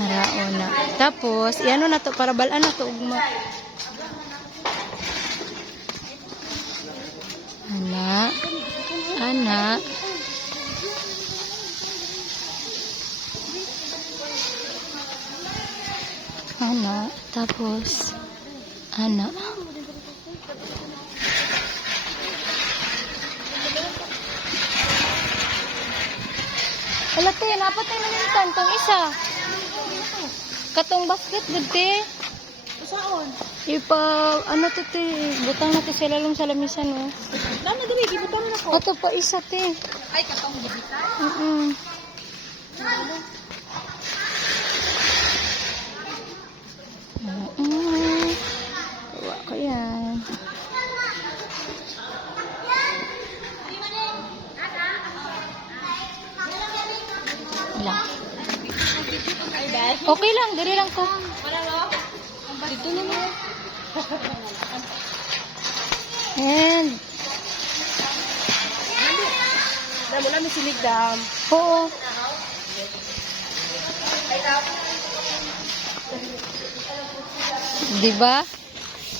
Haraon na. Tapos, iano na to, para balaan na to. Ugma. Ana. Ana. Ana. Tapos, ana. Wala te, napatay na mintan tong isa. Katong basket gud Saon? ipa ano to te, butang na to sa lalong sa lamisan oh. Dami diri gibutang na ko. Ato pa isa te. Ay katong gibita. Kawa ko yan. Wala. Okay lang, dali lang ko. Dito na mo. And, Damo na mi silig dam. oo. Diba?